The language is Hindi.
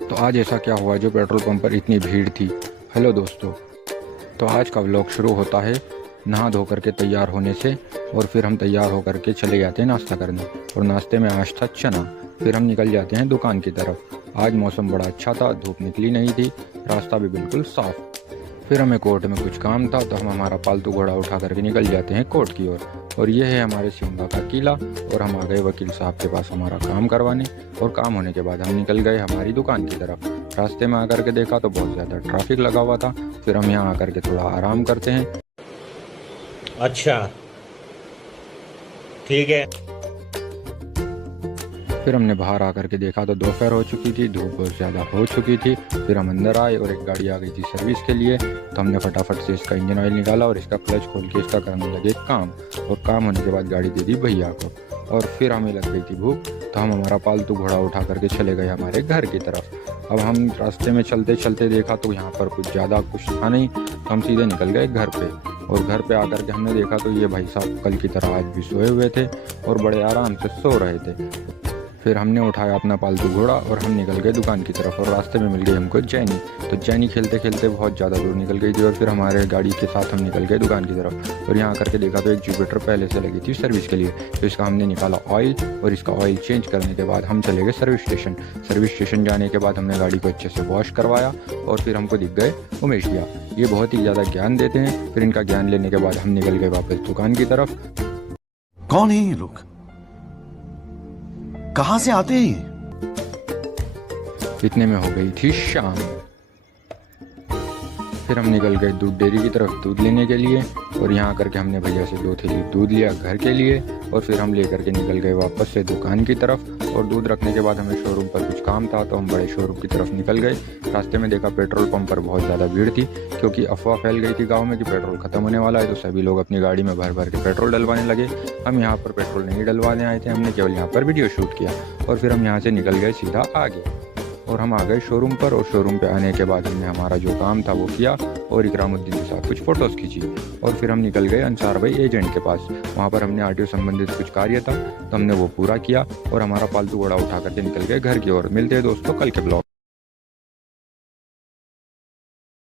तो आज ऐसा क्या हुआ जो पेट्रोल पंप पर इतनी भीड़ थी। हेलो दोस्तों, तो आज का व्लॉग शुरू होता है नहा धो करके तैयार होने से। और फिर हम तैयार होकर के चले जाते हैं नाश्ता करने। और नाश्ते में आज था चना। फिर हम निकल जाते हैं दुकान की तरफ। आज मौसम बड़ा अच्छा था, धूप निकली नहीं थी, रास्ता भी बिल्कुल साफ। फिर हमें कोर्ट में कुछ काम था तो हम हमारा पालतू घोड़ा उठा करके निकल जाते हैं कोर्ट की ओर। और ये है हमारे सिमला का किला। और हम आ गए वकील साहब के पास हमारा काम करवाने। और काम होने के बाद हम निकल गए हमारी दुकान की तरफ। रास्ते में आकर के देखा तो बहुत ज़्यादा ट्रैफिक लगा हुआ था। फिर हम यहाँ आकर के थोड़ा आराम करते हैं। अच्छा, ठीक है। फिर हमने बाहर आकर के देखा तो दोपहर हो चुकी थी, धूप बहुत ज़्यादा हो चुकी थी। फिर हम अंदर आए और एक गाड़ी आ गई थी सर्विस के लिए। तो हमने फटाफट से इसका इंजन ऑयल निकाला और इसका क्लच खोल के इसका करने लगे काम। और काम होने के बाद गाड़ी दे दी भैया को। और फिर हमें लग गई थी भूख, तो हम हमारा पालतू घोड़ा उठा करके चले गए हमारे घर की तरफ। अब हम रास्ते में चलते चलते देखा तो यहाँ पर कुछ ज़्यादा कुछ था नहीं, तो हम सीधे निकल गए घर पे। और घर पे आकर के हमने देखा तो ये भाई साहब कल की तरह आज भी सोए हुए थे और बड़े आराम से सो रहे थे। फिर हमने उठाया अपना पालतू घोड़ा और हम निकल गए दुकान की तरफ। और रास्ते में मिल गई हमको जैनी। तो जैनी खेलते खेलते बहुत ज़्यादा दूर निकल गई थी। और फिर हमारे गाड़ी के साथ हम निकल गए दुकान की तरफ। और यहाँ करके देखा तो एक जुपिटर पहले से लगी थी सर्विस के लिए। तो इसका हमने निकाला ऑयल और इसका ऑयल चेंज करने के बाद हम चले गए सर्विस स्टेशन। सर्विस स्टेशन जाने के बाद हमने गाड़ी को अच्छे से वॉश करवाया। और फिर हमको दिख गए उमेश भैया, ये बहुत ही ज़्यादा ज्ञान देते हैं। फिर इनका ज्ञान लेने के बाद हम निकल गए वापस दुकान की तरफ। कौन है ये लोग, कहां से आते हैं ये? इतने में हो गई थी शाम। फिर हम निकल गए दूध डेयरी की तरफ दूध लेने के लिए। और यहाँ करके हमने भैया से 2 थैली दूध लिया घर के लिए। और फिर हम लेकर के निकल गए वापस से दुकान की तरफ। और दूध रखने के बाद हमें शोरूम पर कुछ काम था तो हम बड़े शोरूम की तरफ निकल गए। रास्ते में देखा पेट्रोल पंप पर बहुत ज़्यादा भीड़ थी, क्योंकि अफवाह फैल गई थी गाँव में कि पेट्रोल खत्म होने वाला है। तो सभी लोग अपनी गाड़ी में भर भर के पेट्रोल डलवाने लगे। हम यहाँ पर पेट्रोल नहीं डलवाने आए थे, हमने केवल यहाँ पर वीडियो शूट किया। और फिर हम यहाँ से निकल गए सीधा आगे। और हम आ गए शोरूम पर। और शोरूम पे आने के बाद हमने हमारा जो काम था वो किया और इकरामुद्दीन के साथ कुछ फ़ोटोज़ खींची। और फिर हम निकल गए अंसार भाई एजेंट के पास। वहाँ पर हमने आरटीओ संबंधित कुछ कार्य था तो हमने वो पूरा किया। और हमारा पालतू घोड़ा उठा करके निकल गए घर की ओर। मिलते हैं दोस्तों कल के ब्लॉग।